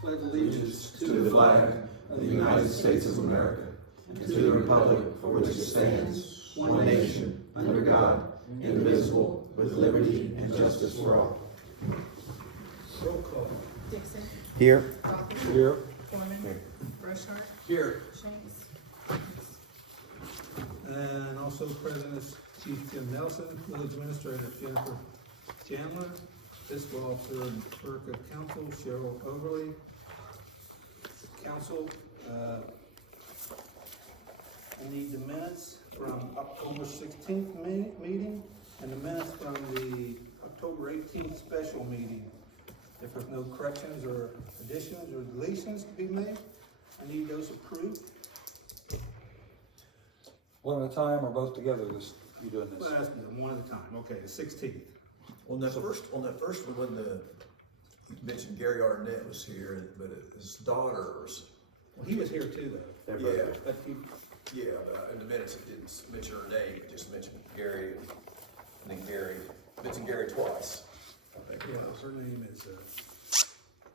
pledge allegiance to the flag of the United States of America and to the republic for which it stands, one nation, under God, indivisible, with liberty and justice for all. Roll call. Dixon. Here. Goffin. Here. Foreman. Brochart. Here. Shanks. And also present is Chief Tim Nelson, Village Administrator Jennifer Chandler, Fiscal Officer and Clerk of Council Cheryl Overly. Council, I need the minutes from October 16th meeting and the minutes from the October 18th special meeting. If there's no corrections or additions or deletions to be made, I need those approved. One at a time or both together, you doing this? Well, that's one at a time. Okay, the 16th. On that first one, when you mentioned Gary Arnett was here, but his daughters, Well, he was here too, though. yeah, But he, yeah, but in the minutes it didn't mention her name, it just mentioned Gary, and then Gary, mentioned Gary twice. I think it yeah, was. her name is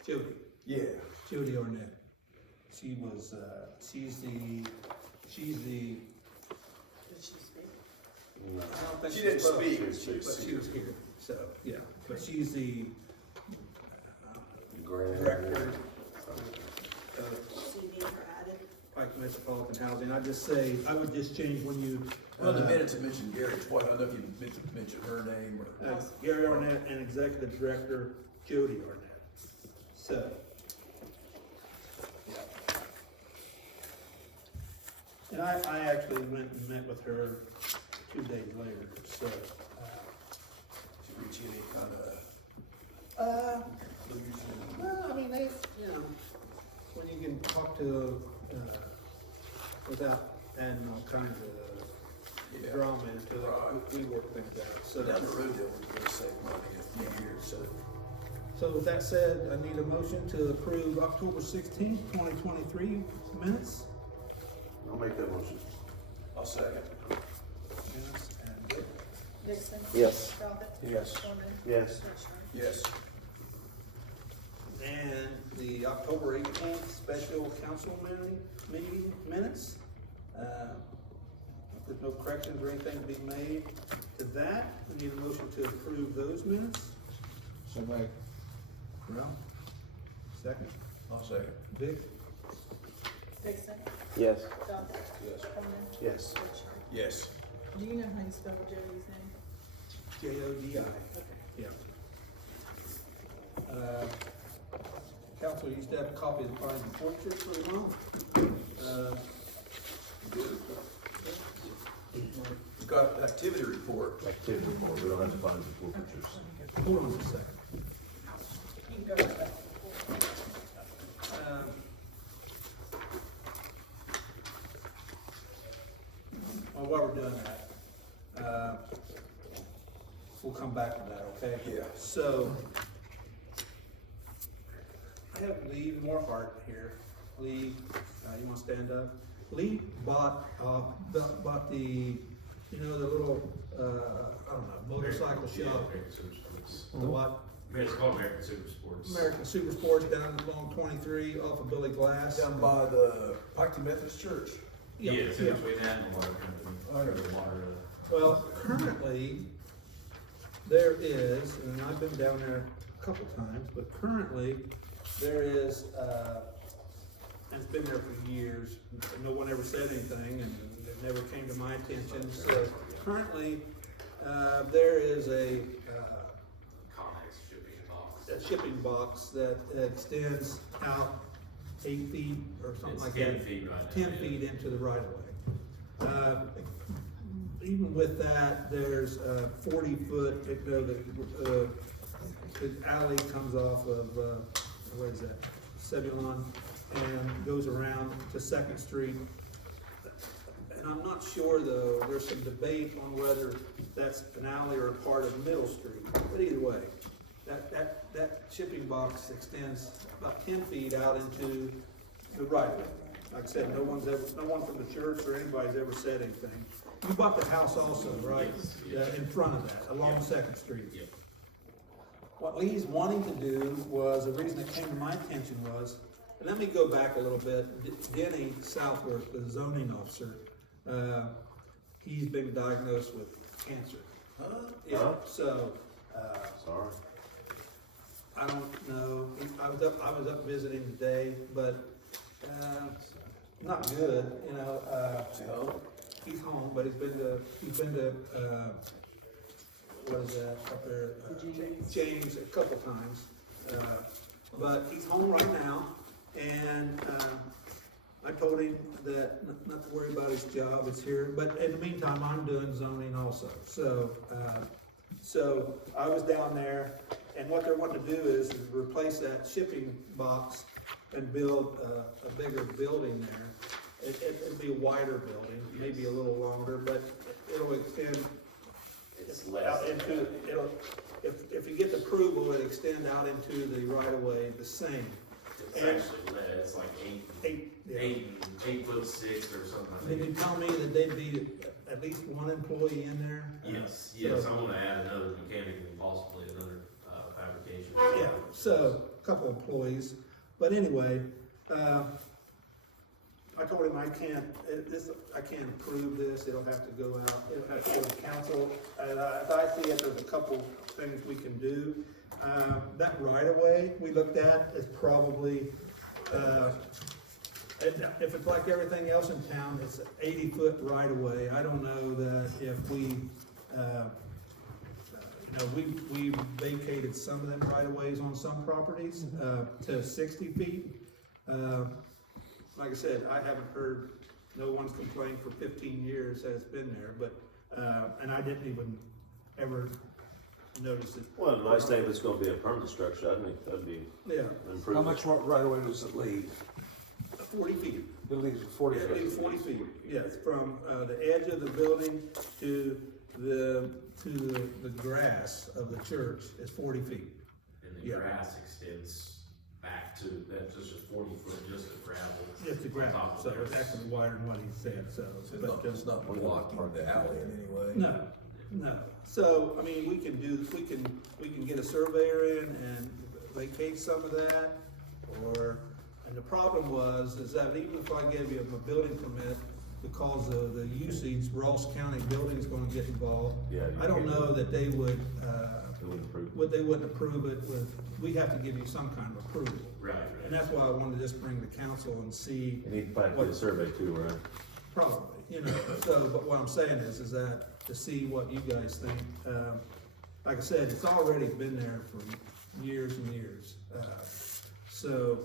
Jody. Yeah, Jody Arnett. She was, she's the. Did she speak? I don't think She didn't spoke, speak, but she was she was here. So yeah, but she's the director of CV for added. Pike Metropolitan Housing. I would just change when you. well, in the minutes it mentioned Gary twice, I don't know if you meant to mention her name or. Gary Arnett and Executive Director Jody Arnett. So. Yeah. And I actually went and met with her 2 days later, so. Did you reach any kind Well, I mean, they, you know, when you can talk to, without adding all kinds of Yeah. drama into it, Right. we work things out, so. so down the road, they'll really save money in a few years, so. So with that said, I need a motion to approve October 16th, 2023 minutes. I'll make that motion. I'll second. Dennis and Dick. Dixon. Yes. Goffin. Yes. Foreman. Yes. Brochart. Yes. And the October 18th special council meeting minutes. If there's no corrections or anything to be made to that, we need a motion to approve those minutes. So made. Ralph, second. I'll second. Vic, Dixon. Yes. Goffin. Yes. Foreman. Yes. Brochart. Yes. Do you know how you spell Jody's name? Jodi. Okay. Yeah. Council used to have a copy of the Pines and Portrait for the month. We've got an activity report. Activity report, we don't have to find the full pictures. Hold on a second. You can go with that. Well, while we're doing that, we'll come back to that, okay? Yeah. So, I have Lee Morehart here. Lee, you wanna stand up? Lee bought the, you know, the little, I don't know, motorcycle shop. The what? It's called American Super Sports. American Super Sports down along 23 off of Billy Glass. Down by the Piketon Methodist Church. Yeah, it's in between that and the water company. Or the water. Well, currently, there is, and I've been down there a couple times, but currently, there is, and it's been there for years, no one ever said anything, and it never came to my attention, so currently, there is a Connex shipping box. shipping box that extends out 8 feet or something It's like 10 that. feet right now. 10 feet into the right of way. Even with that, there's a 40-foot, the alley comes off of, what is that, Sebulon, and goes around to Second Street. And I'm not sure though, there's some debate on whether that's an alley or a part of Middle Street, but either way, that shipping box extends about 10 feet out into the right of way. Like I said, no one from the church or anybody's ever said anything. You bought the house also, right? Yes. In front of that, along Second Street. Yep. What what he's wanting to do was, the reason it came to my attention was, and let me go back a little bit, Denny Southworth, the zoning officer, he's been diagnosed with cancer. Yeah, so, Sorry. I don't know, I was up visiting today, but, not good, you know, he's home, but he's been to, what is that, up there? James a couple times, but he's home right now, and, I told him that not to worry about his job, it's here, but in the meantime, I'm doing zoning also, so I was down there, and what they're wanting to do is replace that shipping box and build a bigger building there. It'll be a wider building, maybe a little longer, but it'll extend It's less. out into, if you get the approval, it'll extend out into the right of way the same. It's And- actually lead, it's like Yeah. 8'6" or something. Did you tell me that they'd be at least one employee in there? Yes, yes, I'm gonna add another mechanic and possibly another, fabrication. Yeah, so, a couple employees, but anyway, I told him I can't approve this, it'll have to go out, it'll have to go to council, and as I see it, there's a couple things we can do. That right of way we looked at is probably, if it's like everything else in town, it's 80-foot right of way. I don't know that if we, we vacated some of them right of ways on some properties, to 60 feet. Like I said, I haven't heard, no one's complained for 15 years that it's been there, but, and I didn't even ever notice it. Well, the nice thing if it's gonna be a permanent structure, I think that'd be Yeah, an How improvement. much right away does it leave? 40 feet. It leaves 40 Yeah, feet. at least 40 feet, yes, from, the edge of the building to the grass of the church is 40 feet. And the Yeah. grass extends back to, that's just 40 foot, just the gravel. It's the grass, on top of so there. it's actually wider than what he said, so. but, It's not blocking the alley in any way. No, so, I mean, we can get a surveyor in and vacate some of that, and the problem is that even if I gave you a building permit, because of the usage, Ross County Building's gonna get involved. Yeah, you I don't can't- know that they would, They wouldn't approve it. they wouldn't approve it we have to give you some kind of approval. Right, And right. that's why I wanted to just bring the council and see. You need to probably do a survey too, right? Probably, so, but what I'm saying is that to see what you guys think, like I said, it's already been there for years and years. So,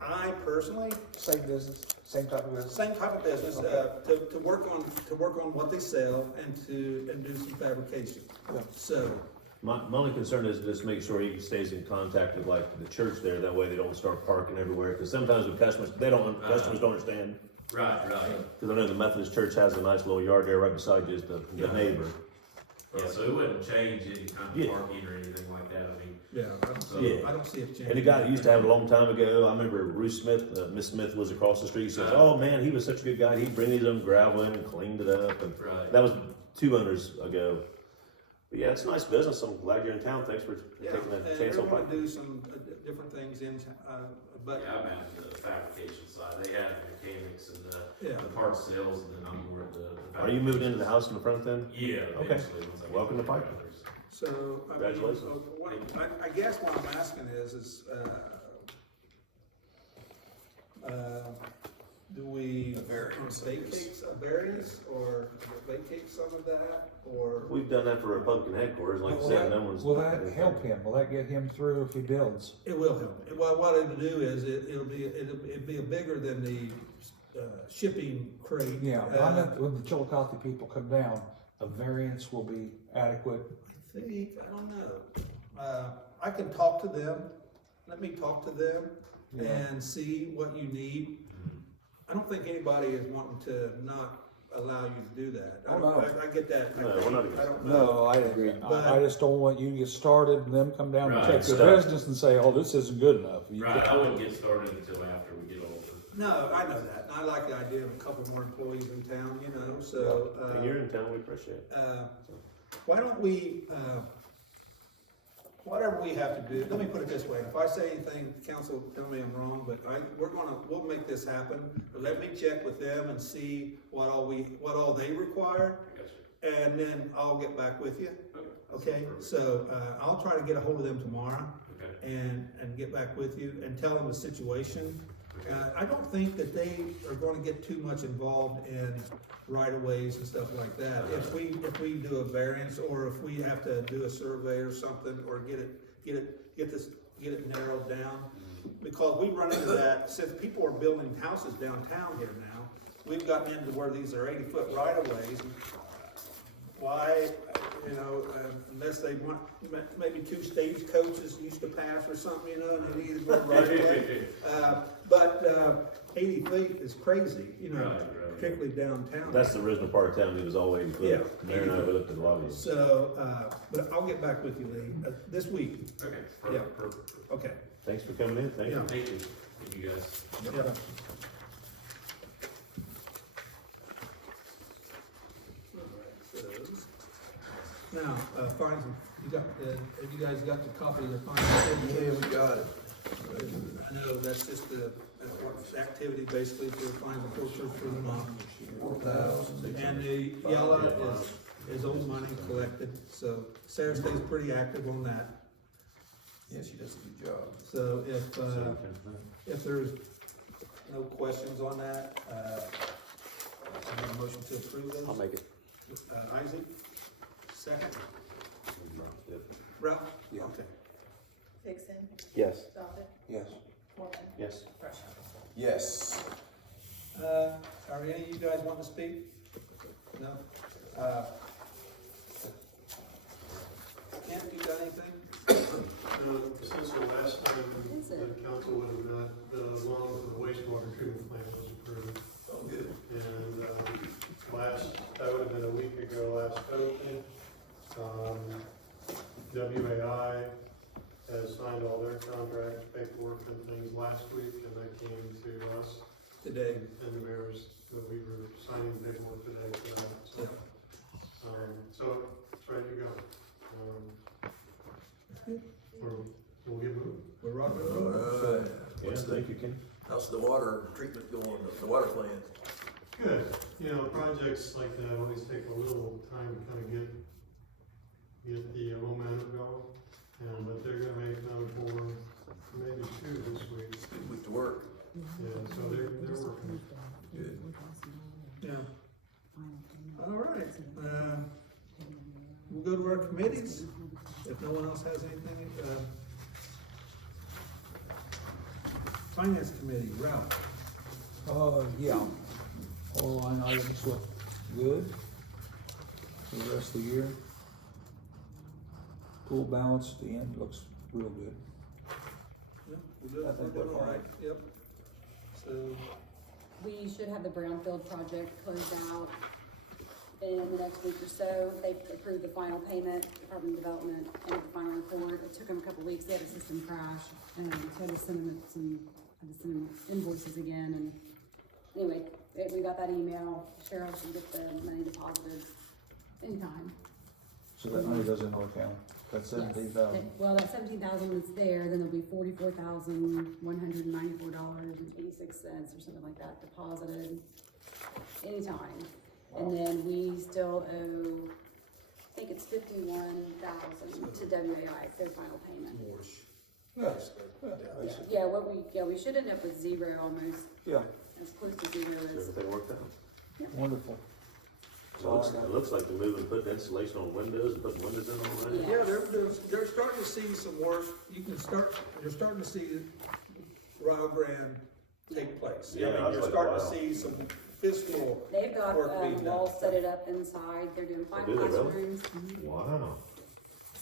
I personally, Same business, same type of business? same type of business, to work on what they sell and do some fabrication. Yeah. So, My only concern is just make sure he stays in contact with like the church there, that way they don't start parking everywhere, cause sometimes with customers, customers don't understand. Right, right. Cause I know the Methodist church has a nice little yard there right beside just the Yeah. neighbor. Yeah, so it wouldn't change any kind of Yeah. parking or anything like that, I mean, yeah, Yeah. I don't see it changing. And the guy that used to have it a long time ago, I remember Ruth Smith, Miss Smith was across the street, says, oh man, he was such a good guy, he'd bring his own gravel in and cleaned it up, and right. that was 2 owners ago. But yeah, it's a nice business, I'm glad you're in town, thanks for Yeah, taking a and chance they're on gonna Pike. do some different things but, Yeah, I'm at the fabrication side, they have the mechanics and Yeah. the parts sales, and then I'm more at the. Are you moving into the house in the front then? Yeah, Okay. eventually, once I get Welcome to the Piketon. others. so, I mean, Congratulations. I guess what I'm asking is, do we A variance, I vacate guess. a variance, or vacate some of that, or? We've done that for Republican headquarters, like I Will said, that- no one's. Will that help him? Will that get him through if he builds? It will help. Well, what it'll do is, it'll be bigger than the, shipping crate. Yeah, I meant when the Chillicothe people come down, a variance will be adequate. I think, I don't know. I can talk to them, let me talk to them Yeah. and see what you need. I don't think anybody is wanting to not allow you to do that. Oh, no. I get that. No, we're not against I don't know. No, I agree. But- I just don't want you to get started and them come down and Right. check your Stop. business and say, oh, this isn't good enough. You Right, I wouldn't get started until after we get older. No, I know that. And I like the idea of a couple more employees in town, so. And you're in town, we appreciate it. Why don't we, whatever we have to do, let me put it this way, if I say anything, council, tell me I'm wrong, but we'll make this happen. But let me check with them and see what all they require, and then I'll get back with you. Okay, so, I'll try to get a hold of them tomorrow and get back with you and tell them the situation. I don't think that they are gonna get too much involved in right-of-ways and stuff like that. If we do a variance, or if we have to do a survey or something, or get it narrowed down. Because we run into that, since people are building houses downtown here now, we've gotten into where these are 80-foot right-of-ways. Why, unless they want, maybe 2 stagecoaches used to pass or something, and they needed to go right away. But 80 feet is crazy, Right. particularly downtown. That's the original part of town, it was all 80 foot. Yeah. Mayor and I looked at a lot of these. So, but I'll get back with you, Lee, this week. Okay, Yeah. perfect. Okay. Thanks for coming in, thank you. Yeah. Thank you guys. Yeah. Now, fines, have you guys got the copy of the fines? Yeah, we got it. I know, that's just the activity basically for fines and forfeitures for the month. 4,000. And the yellow is old money collected, so Sarah stays pretty active on that. Yeah, she does a good job. So if there's no questions on that, I need a motion to approve those. I'll make it. Isaac, second. Ralph? Yeah. Okay. Dixon, Yes. Bobbit, Yes. Mormon, Yes. Fresh. Yes. Are any of you guys want to speak? No? Kent, you got anything? Since the last time the council would have met, the loan for the wastewater treatment plant was approved. Oh, good. And, that would have been a week ago last Thursday. WAI has signed all their contracts, paperwork and things last week, and they came to us. Today. And the mayor's, we were signing paperwork today for that. Yeah. So it's ready to go. We'll get moving. We're rocking and All rolling. right. Yeah, thank you, Ken. How's the water treatment going, the water plant? Good. Projects like that always take a little time to kind of get the momentum going. But they're gonna make another 4, maybe 2 this week. Good week to work. And so they're working. Good. Yeah. All right. We'll go to our committees, if no one else has anything. Finance Committee, Ralph. Yeah, all line items look good for the rest of the year. Pool balance at the end looks real good. Yep, we're I think doing they're all right, yep. So, We should have the brownfield project closed out in the next week or so. They've approved the final payment, Department of Development, and the final report. It took them a couple weeks, they had a system crash, and so I had to send them invoices again, and anyway, we got that email. Cheryl should get the money deposited anytime. So that money goes into account, that's Yes. 17,000. Well, that 17,000 that's there, then there'll be $44,194.86 or something like that deposited anytime. And then we still owe, I think it's 51,000 to WAI, it's their final payment. yes. Yeah, we should end up with zero almost, Yeah, as close to zero as, Everything worked out. wonderful. It looks like they're moving, putting insulation on windows and putting windows in already. Yeah. Yeah, they're starting to see some work. You're starting to see Rio Grande take place. Yeah, I was You're like, starting wow. to see some physical they've got, work being done. walls set it up inside, they're doing 5 Do they really? classrooms. Wow.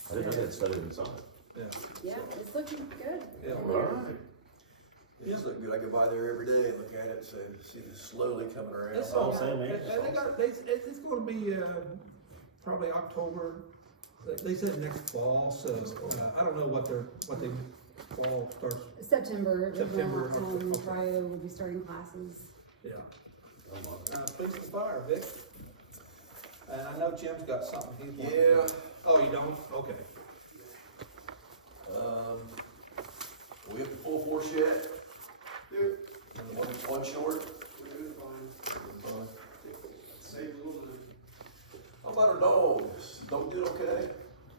I didn't know they had studied inside. Yeah. Yeah, it's looking good. Yeah. All right. It just look good. I go by there every day and look at it, so see it slowly coming around. It's all I'm saying, man. It's gonna be, probably October, they said next fall, so, I don't know what they fall starts, September, September, okay. Rio will be starting classes. yeah. Police and fire, Vic. And I know Jim's got something he's wanting to. Yeah. Oh, you don't? Okay. We have the full force yet? Yep. One short? We're doing fine. Saves a little bit. How about our dogs? Dog did okay?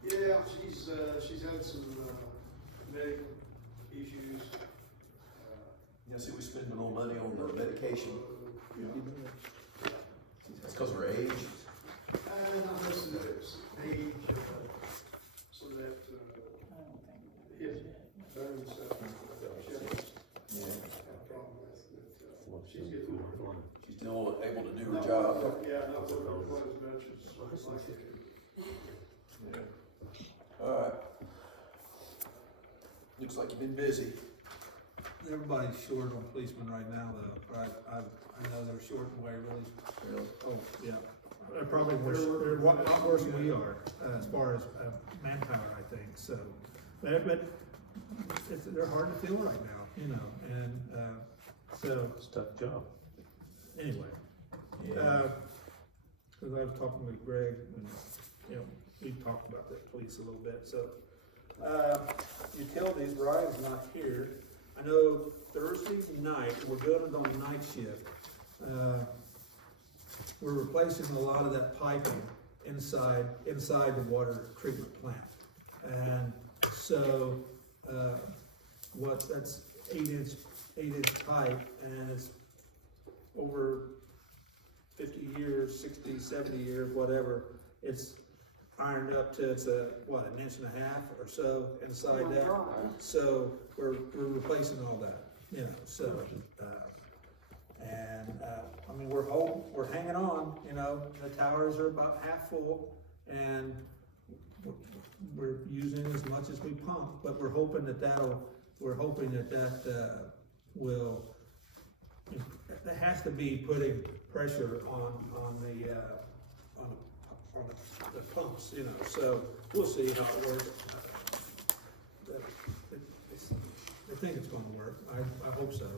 Yeah, she's had some, medical issues. Yeah, see, we spend a little money on the medication. That's because of her age. Not necessarily, it's age, so that, hip burn stuff. She has a problem with, she's getting. She's still able to do her job. Yeah, not working quite as much as I'd like her to. Yeah. Alright. Looks like you've been busy. Everybody's short on policemen right now, though, right? I know they're short in Waverly. Really? Oh, yeah. They're probably worse, they're not worse than we are, as far as manpower, I think, so. But they're hard to fill right now, you know, and, so, It's a tough job. anyway. Yeah. Cause I was talking with Greg, and, you know, we talked about the police a little bit, so. Utilities, Ryan's not here. I know Thursday night, we're doing it on night shift. We're replacing a lot of that piping inside the water treatment plant. And so, that's 8-inch pipe, and it's over 50 years, 60, 70 years, whatever. It's ironed up to, it's an inch and a half or so inside that. So we're replacing all that, you know, so, I mean, we're hanging on, you know, the towers are about half full, and we're using as much as we pump, but we're hoping that will, it has to be putting pressure on the pumps, you know, so we'll see how it works. I think it's gonna work, I hope so.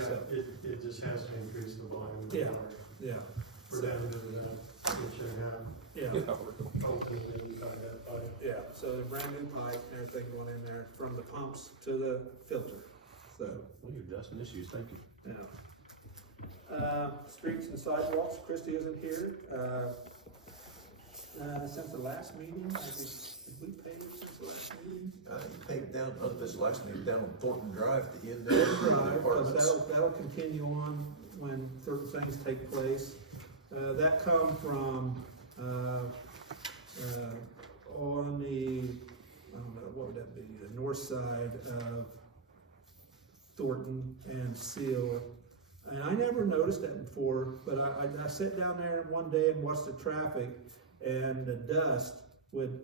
So, It just has to increase the volume. Yeah. Yeah. We're down to the inch and a half. Yeah, Hopefully we got that by. yeah, so the brand new pipe and everything going in there, from the pumps to the filter, so, Well, you're dusting issues, thank you. yeah. Streets and sidewalks, Christie isn't here, since the last meeting, I think, did we pay since the last meeting? You paved down, this last meeting down on Thornton Drive at the end there. Right, because Apartments. that'll continue on when certain things take place. That come from, on the, I don't know, what would that be, the north side of Thornton and Seal. And I never noticed that before, but I sat down there one day and watched the traffic, and the dust would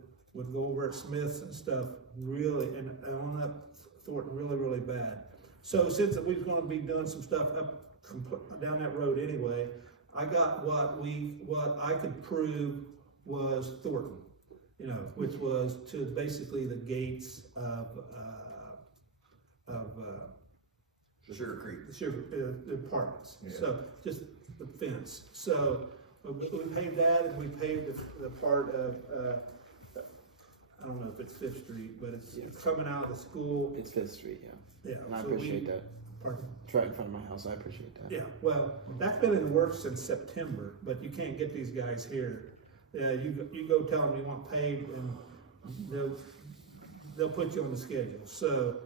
go over at Smith's and stuff really, and on up Thornton really bad. So since we was gonna be doing some stuff down that road anyway, I got what I could prove was Thornton, you know, which was to basically the gates of Sugar Creek. the apartments. Yeah. So just the fence. So we paved that, and we paved the part of, I don't know if it's Fifth Street, but it's coming out of the school. It's Fifth Street, yeah. Yeah. And I so appreciate that. Pardon? It's right in front of my house, I appreciate that. Yeah, well, that's been in the works since September, but you can't get these guys here. You go tell them you want paved, and they'll put you on the schedule. So,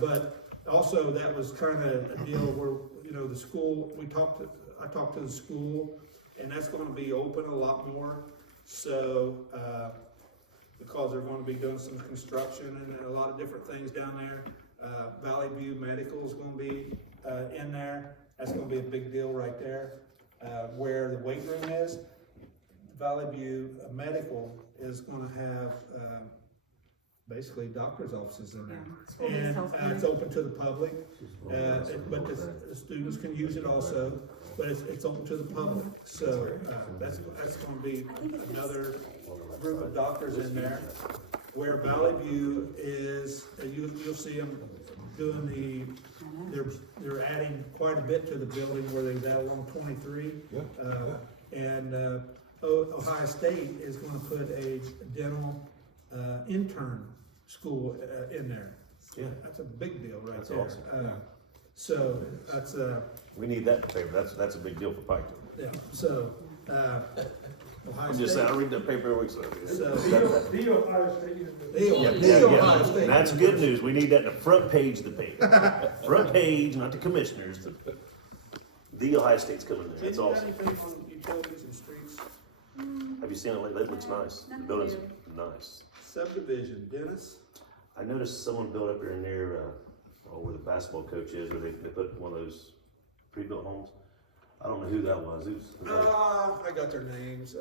but also that was kind of a deal where, you know, the school, I talked to the school, and that's gonna be open a lot more. So, because they're gonna be doing some construction and a lot of different things down there. Valley View Medical is gonna be, in there. That's gonna be a big deal right there. Where the weight room is, Valley View Medical is gonna have, basically doctor's offices in there. And it's open to the public, but the students can use it also, but it's open to the public. So, that's gonna be another group of doctors in there. Where Valley View is, you'll see them doing they're adding quite a bit to the building where they've added along 23. And Ohio State is gonna put a dental intern school in there. Yeah. That's a big deal right That's there. awesome. So that's, We need that in the paper, that's a big deal for Piketon. yeah, so, Ohio I'm just saying, I State. read that paper every week, so. So, The Ohio State University. Deal, Yeah, deal, yeah, Ohio yeah. State. And that's good news, we need that in the front page of the paper. Front page, not the commissioners, the Ohio State's coming there, that's awesome. Anything on utilities and streets? Have you seen it lately? It looks nice, the building's nice. Subdivision, Dennis? I noticed someone built up there near, where the basketball coach is, where they put one of those pre-built homes. I don't know who that was, who's, I got their names,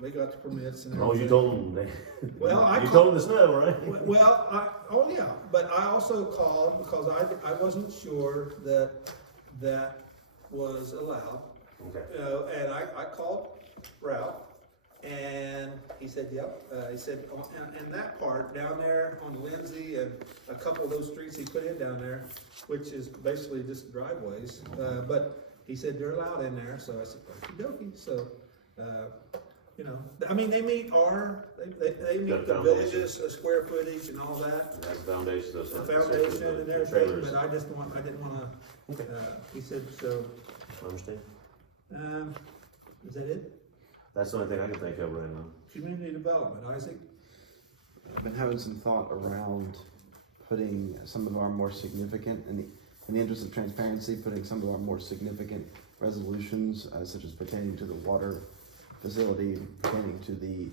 they got the permits and as long as you everything. told them, Well, I you call- told them to snow, right? Well, oh yeah, but I also called because I wasn't sure that was allowed. Okay. You know, and I called Ralph, and he said, yep, he said, and that part down there on Lindsay and a couple of those streets he put in down there, which is basically just driveways, but he said they're allowed in there, so I said, okey dokey, so, you know, I mean, they meet they meet Got a the foundation. villages, square footage and all that, It has foundations, those. the foundation and everything, Trailers. but I didn't wanna, he said, so, I understand. is that it? That's the only thing I can think of right now. Community development, Isaac? I've been having some thought around putting some of our more significant, in the interest of transparency, putting some of our more significant resolutions, such as pertaining to the water facility, pertaining to the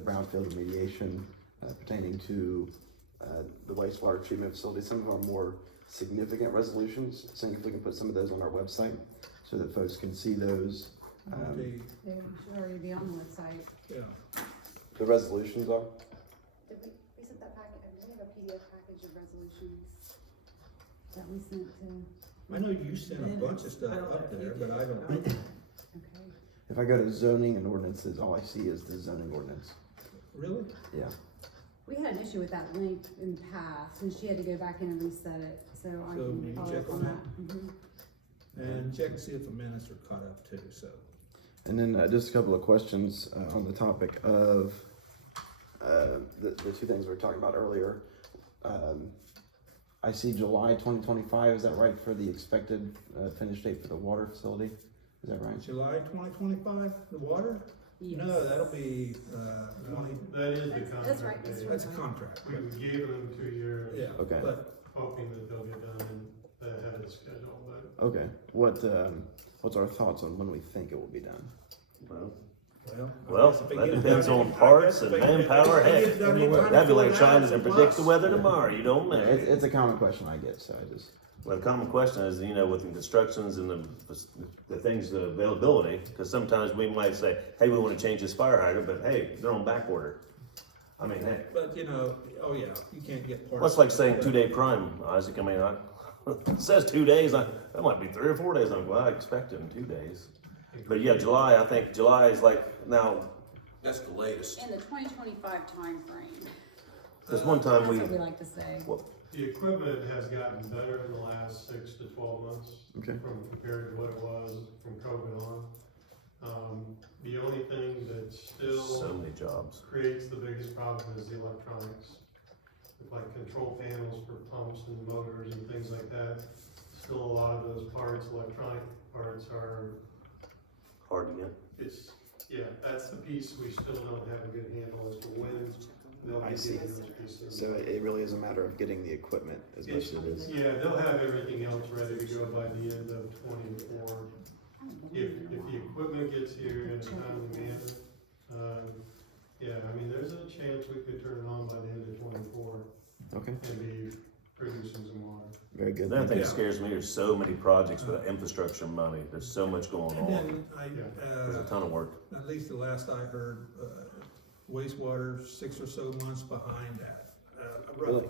brownfield remediation, pertaining to the wastewater treatment facility, some of our more significant resolutions, seeing if we can put some of those on our website so that folks can see those. Okay, They should already be on the website. yeah. The resolutions are? Did we sent that packet, we have a PDF package of resolutions that we sent to, I know you sent a bunch of stuff up there, but I don't, okay. If I go to zoning and ordinances, all I see is the zoning ordinance. really? Yeah. We had an issue with that link in the past, and she had to go back in and reset it, so I So can you follow check up on on that? that. Mhm. And check and see if the minutes are caught up too, so. And then just a couple of questions on the topic of the two things we were talking about earlier. I see July 2025, is that right, for the expected finish date for the water facility? Is that right? July 2025, the water? Yes. No, that'll be, 20, That is the That's contract. right, that's date. that's a contract. We gave them 2 years. Yeah. Okay. But, Hoping that they'll get done ahead of schedule, but Okay, what's our thoughts on when we think it will be done? Well, well. I guess if they that get it depends done- on I guess parts if and they- manpower, if they get heck. it done in time That'd be like before trying that, to it's a predict the plus. weather tomorrow, you don't know. It's a common question I get, so I just, Well, the common question is, with the constructions and the things, the availability, because sometimes we might say, hey, we want to change this fire hydrant, but hey, they're on back order. I mean, heck, But, oh yeah, you can't get parts. well, it's like saying 2-day prime, Isaac. I mean, it says 2 days, that might be 3 or 4 days. I'm glad I expect it in 2 days. But yeah, July, I think July is like, now, That's the latest. In the 2025 timeframe, there's one time that's what we like to say. the equipment has gotten better in the last 6 to 12 months. Okay. From compared to what it was from COVID on. The only thing that so still many jobs. creates the biggest problem is the electronics. Like control panels for pumps and motors and things like that. Still a lot of those parts, electronic parts are, Hard to get. that's the piece we still don't have a good handle as to when they'll I be see. getting those pieces. so it really is a matter of getting the equipment as much as it is. Yeah, they'll have everything else ready to go by the end of 24. If the equipment gets here in a timely manner, there's a chance we could turn it on by the end of 24 Okay, and be producing some water. very good. Another thing that Yeah. scares me, there's so many projects with infrastructure money. There's so much going And on. then There's a ton of work. at least the last I heard, wastewater 6 or so months behind that, roughly.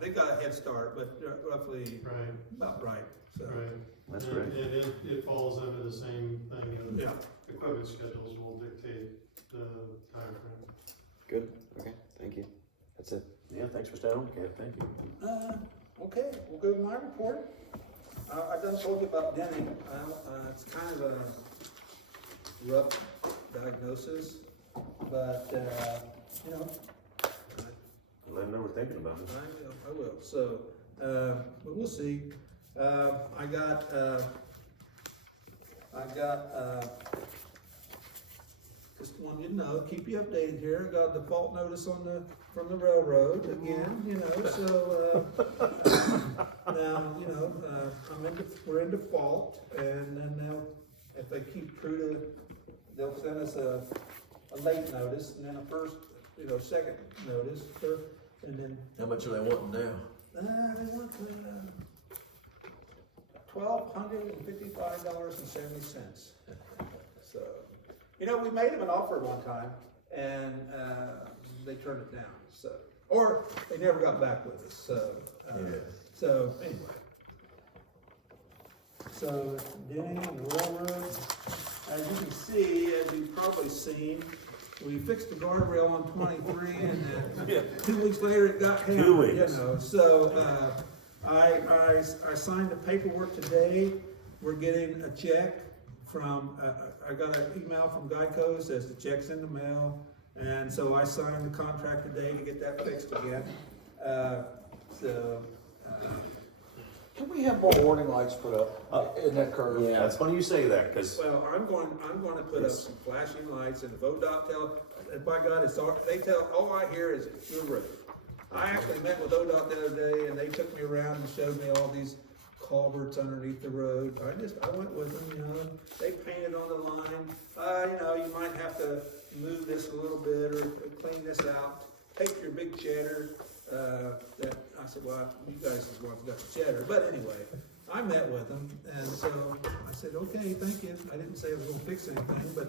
They got a head start, but roughly Right, about right, so. right. That's And- great. And it falls under the same thing of Yeah, equipment schedules will dictate the timeframe. Good, okay, thank you. That's it. Yeah, thanks for staying on, Kev. Thank you. okay, we'll go to my report. I done told you about Denny. It's kind of a rough diagnosis, but, let them know we're thinking about it. I will, so, but we'll see. I got, just wanted you to know, keep you updated here, got a default notice from the railroad again, you know, so, now, you know, we're in default, and then if they keep true to, they'll send us a late notice, and then a first, second notice, and then How much are they wanting now? they want $1,255.70. So, we made them an offer one time, and they turned it down. So, or they never got back with us. So, so anyway. So, Denny and the railroad, as you can see, as you've probably seen, we fixed the guardrail on 23, and then 2 weeks later it got hammered. 2 weeks. So I signed the paperwork today. We're getting a check from. I got an email from Geico that says the check's in the mail, and so I signed the contract today to get that fixed again. Can we have more warning lights put up in that curve? Yeah, it's funny you say that, because Well, I'm going to put up some flashing lights, and if ODOT by God, they tell, all I hear is it's your roof. I actually met with ODOT the other day, and they took me around and showed me all these culverts underneath the road. I went with them, they painted on the line. You might have to move this a little bit or clean this out. Take your big cheddar. That I said, well, you guys is the ones who got the cheddar. But anyway, I met with them, and so I said, okay, thank you. I didn't say I was going to fix anything,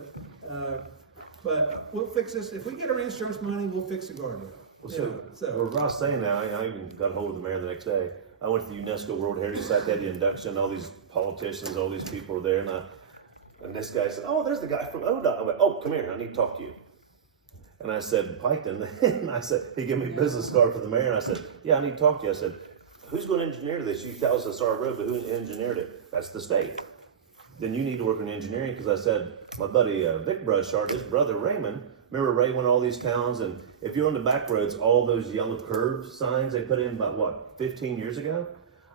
but we'll fix this. If we get our insurance money, we'll fix the guardrail. well, Ross saying that, I even got a hold of the mayor the next day. I went to the UNESCO World Heritage Site, they had the induction, all these politicians, all these people were there, and this guy said, oh, there's the guy from ODOT. I went, oh, come here, I need to talk to you. And I said, Piketon, and I said, he gave me a business card for the mayor, and I said, yeah, I need to talk to you. I said, who's going to engineer this? You tell us it's our road, but who engineered it? That's the state. Then you need to work in engineering, because I said, my buddy Vic Brushart, his brother Raymond, remember Ray went to all these towns, and if you're on the back roads, all those yellow curve signs they put in about, 15 years ago?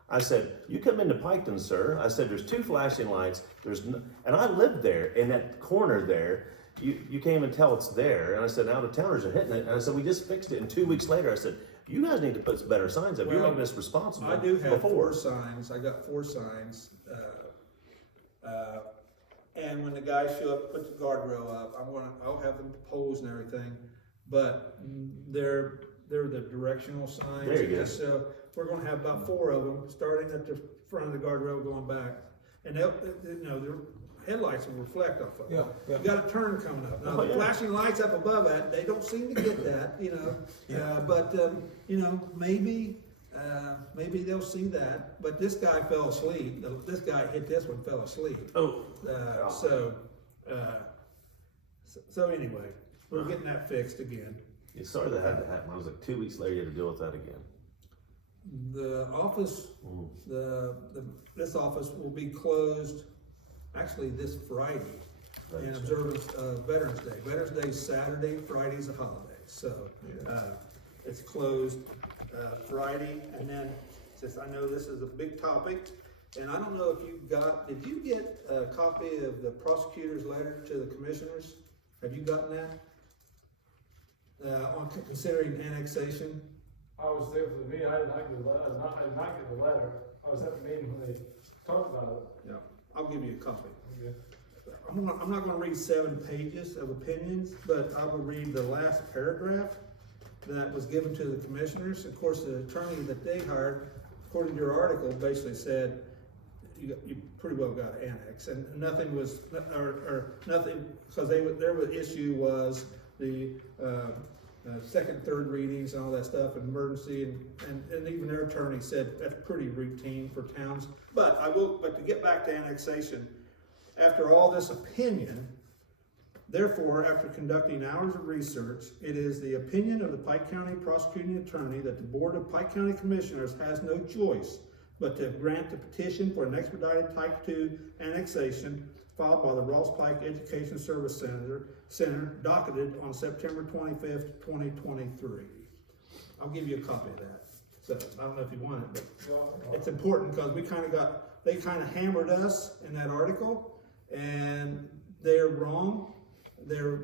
I said, you come into Piketon, sir. I said, there's 2 flashing lights, and I lived there, in that corner there. You can't even tell it's there. And I said, now the towners are hitting it. And I said, we just fixed it. And 2 weeks later, I said, you guys need to put some better signs up. You're making us responsible. I do have before. 4 signs. I got 4 signs. And when the guys show up, put the guardrail up, I'll have them poles and everything. But they're the directional signs. There you go. So we're going to have about 4 of them, starting at the front of the guardrail, going back, and their headlights will reflect off of it. Yeah. You got a turn coming up. Now, the flashing lights up above that, they don't seem to get that, but maybe they'll see that. But this guy fell asleep. This guy hit this one, fell asleep. Oh. So anyway, we're getting that fixed again. Yeah, sorry that had to happen. I was like 2 weeks later, you had to deal with that again. The office, this office will be closed actually this Friday in observance of Veterans Day. Veterans Day is Saturday, Friday's a holiday. So it's closed Friday, and then since I know this is a big topic, and I don't know if did you get a copy of the prosecutor's letter to the commissioners? Have you gotten that? On considering annexation? I was there for the meeting, I did not get the letter, I did not get the letter, I was at the meeting when they talked about it. Yeah, I'll give you a copy. Yeah. I'm not gonna read 7 pages of opinions, but I will read the last paragraph that was given to the commissioners. Of course, the attorney that they hired, according to your article, basically said, you pretty well got annexed, and nothing was, or nothing, because their issue was the, second, third readings and all that stuff, and emergency, and even their attorney said that's pretty routine for towns. But to get back to annexation, after all this opinion, therefore, after conducting hours of research, it is the opinion of the Pike County Prosecuting Attorney that the Board of Pike County Commissioners has no choice but to grant the petition for an expedited Type 2 annexation filed by the Ross Pike Education Service Center, docketed on September 25th, 2023. I'll give you a copy of that. So, I don't know if you want it, but it's important because they kind of hammered us in that article, and they're wrong. They're,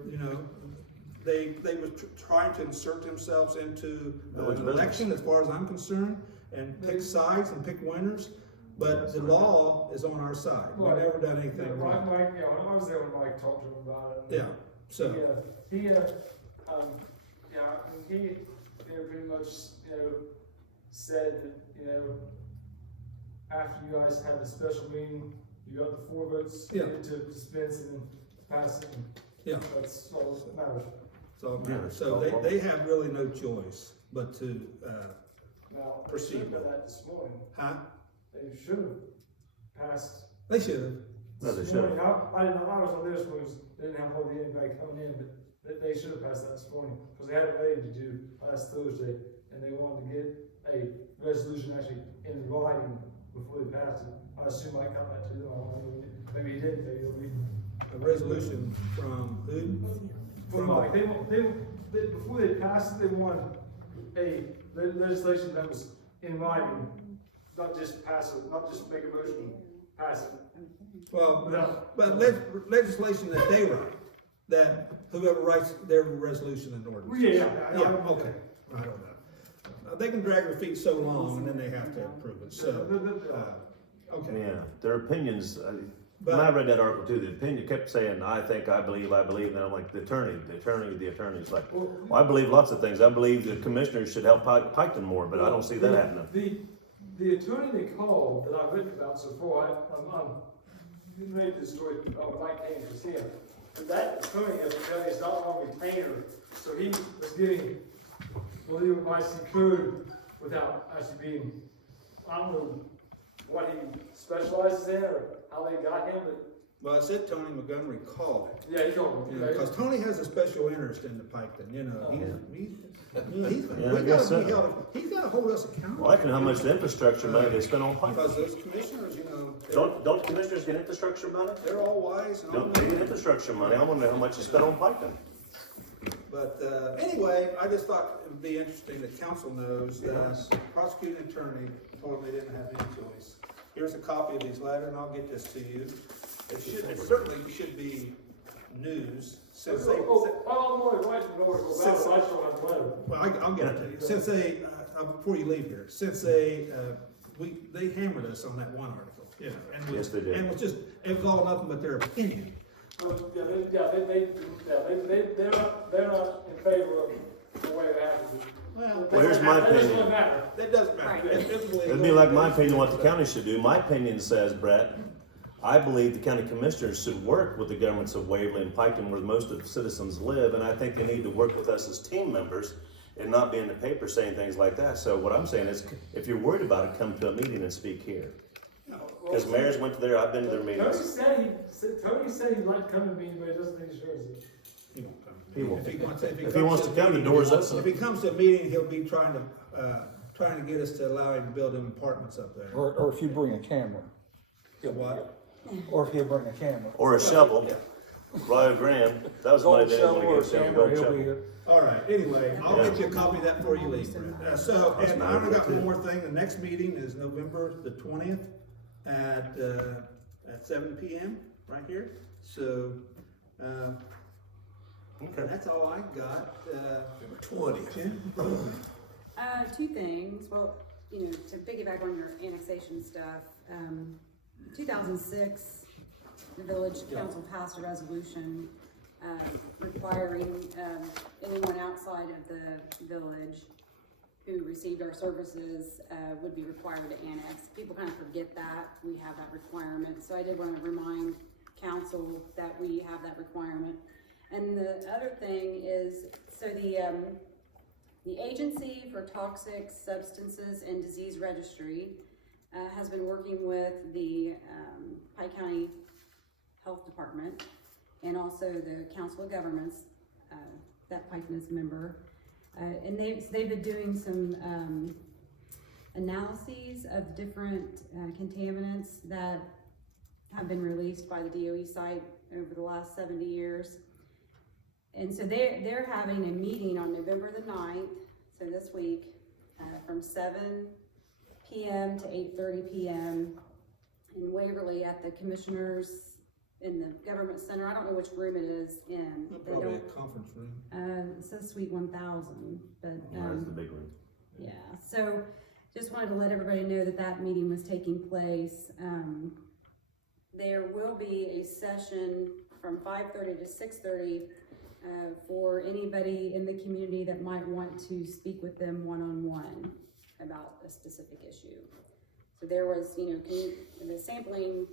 they were trying to insert themselves into an election, as far as I'm concerned, and pick sides and pick winners. But the law is on our side. We've never done anything wrong. Mike, I was there when Mike talked to him about it. Yeah, so, He pretty much, said that, after you guys had the special meeting, you got the 4 votes needed to dispense and pass it. yeah, That's all that matters. that's all that matters. So they have really no choice but to, Now, they Proceed should have with done that this morning. They They should have passed should have. No, they this should morning. have. I didn't know, I was on this one, they didn't have hardly anybody coming in, but they should have passed that this morning, because they had it ready to do last Thursday, and they wanted to get a resolution actually in writing before they passed it. I assume I got that to them, I don't know, maybe he didn't, maybe it'll be. A resolution from who? From Mike, they, before they passed it, they wanted a legislation that was in writing, not just pass it, not just make a motion, pass it. Well, No. but legislation that they write, that whoever writes their resolution and ordinance. Yeah. Okay, I don't know. They can drag their feet so long and then they have to approve it, so, okay. Yeah, their opinions, when I read that article too, the opinion kept saying, I think, I believe, and I'm like, the attorney's like, well, I believe lots of things. I believe the commissioners should help Piketon more, but I don't see that happening. The attorney they called that I've written about so far, you made this story, Mike Payne was here. And that attorney has been, he's not only retainer, so he was giving legal advice he could without actually being, I don't know what he specializes in or how they got him, but. Well, I said Tony Montgomery called. Yeah, he told me. Because Tony has a special interest in the Piketon, he's gotta hold us accountable. Well, I can know how much the infrastructure money they spend on Piketon. Because those commissioners, Don't the commissioners get infrastructure money? they're all wise and all. Don't they get infrastructure money? I want to know how much they spend on Piketon. But anyway, I just thought it would be interesting that council knows that the prosecuting attorney told them they didn't have any choice. Here's a copy of his letter, and I'll get this to you. It certainly should be news, since they. I'm only writing an article about it, I still have a letter. Well, I'll get it to you. Since they, before you leave here, since they hammered us on that one article, and Yes, they did. And it was all nothing but their opinion. They're not in favor of the way it happens. Well, here's my That doesn't opinion. really matter. That doesn't matter. It'd be like my opinion what the county should do. My opinion says, Brett, I believe the county commissioners should work with the governments of Waverly and Piketon where most of the citizens live, and I think they need to work with us as team members and not be in the paper saying things like that. So what I'm saying is, if you're worried about it, come to a meeting and speak here. Because mayors went to there, I've been to their meetings. Tony said he'd like to come to me, but he doesn't think he shows. He won't come. He won't. If he wants to come, the door's open. If he comes to a meeting, he'll be trying to get us to allow him to build them apartments up there. Or if you bring a camera, What? or if he'll bring a camera. Or a shovel. Rio Grande, that was money they didn't want to give him. He'll be here. All right, anyway, I'll get you a copy of that before you leave. And I only got one more thing. The next meeting is November the 20th at 7 p.m. right here. So, that's all I got. November 20th. Two things. Well, to piggyback on your annexation stuff, 2006, the village council passed a resolution requiring anyone outside of the village who received our services would be required to annex. People kind of forget that we have that requirement, so I did want to remind council that we have that requirement. And the other thing is, so the Agency for Toxic Substances and Disease Registry has been working with the Pike County Health Department and also the Council of Governments that Piketon is a member. And they've been doing some analyses of different contaminants that have been released by the DOE site over the last 70 years. And so they're having a meeting on November the 9th, so so this week, from 7 p.m. to 8:30 p.m. in Waverly at the Commissioners in the Government Center. I don't know which room it is in. They Probably a don't, conference room. it says Suite 1000, but, That's the big one. yeah, so just wanted to let everybody know that that meeting was taking place. There will be a session from 5:30 to 6:30 for anybody in the community that might want to speak with them one-on-one about a specific issue. So there was, the sampling,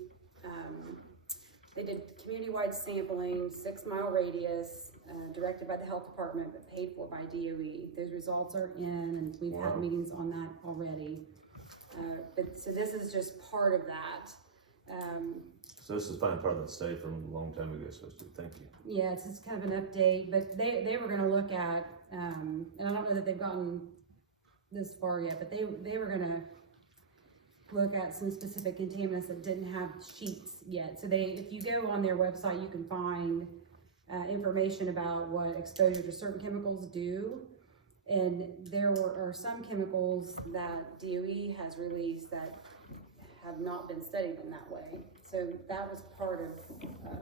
they did community-wide sampling, 6-mile radius, directed by the health department, but paid for by DOE. Those results are in, and we've had meetings on that already. So this is just part of that. So this is fine part of that study from a long time ago, so thank you. Yeah, it's just kind of an update, but they were gonna look at, and I don't know that they've gotten this far yet, but they were gonna look at some specific contaminants that didn't have sheets yet. So if you go on their website, you can find information about what exposure to certain chemicals do. And there are some chemicals that DOE has released that have not been studied in that way. So that was part of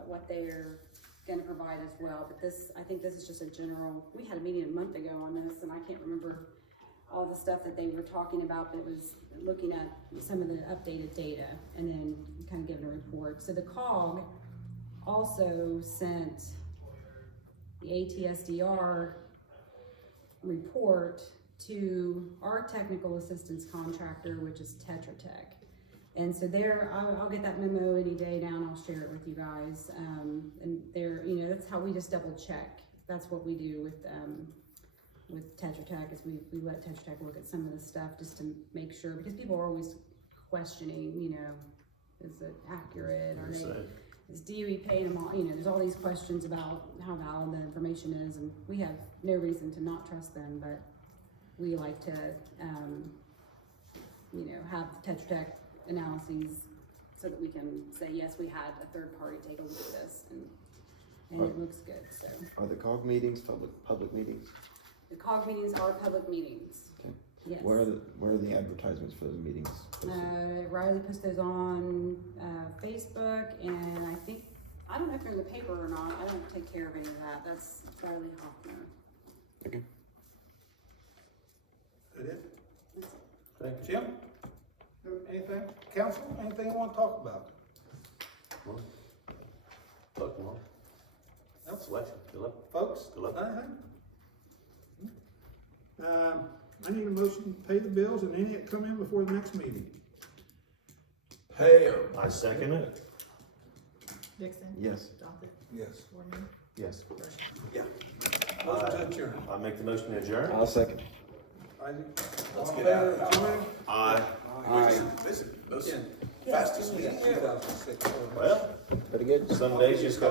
what they're gonna provide as well. But I think this is just a general, we had a meeting a month ago on this, and I can't remember all the stuff that they were talking about, but it was looking at some of the updated data and then kind of giving a report. So the COG also sent the ATSDR report to our technical assistance contractor, which is Tetra Tech. And so I'll get that memo any day now and I'll share it with you guys. And that's how we just double check. That's what we do with Tetra Tech, is we let Tetra Tech look at some of the stuff just to make sure, because people are always questioning, is it accurate? Is DOE paying them all? There's all these questions about how valid the information is, and we have no reason to not trust them, but we like to, have Tetra Tech analyses so that we can say, yes, we had a third party take a look at this, and it looks good, so. Are the COG meetings public meetings? The COG meetings are public meetings. Okay. Yes. Where are the advertisements for those meetings posted? Riley puts those on Facebook, and I don't know if they're in the paper or not. I don't take care of any of that. That's Riley Hoffner. Okay. That it? Thank you. Jim? Anything? Council, anything you want to talk about? Look, come on. Nope. Selection, good luck. Folks? Good luck. Anything? I need a motion to pay the bills and any that come in before the next meeting. Pay 'em. I second it. Dixon? Yes. Doppett? Yes. Warner? Yes. Yeah. Motion to adjourn. I make the motion to adjourn. I'll second. Let's get out of it. Join? Aye. This is most fastest meeting. 2006. Well, Pretty good. some days just go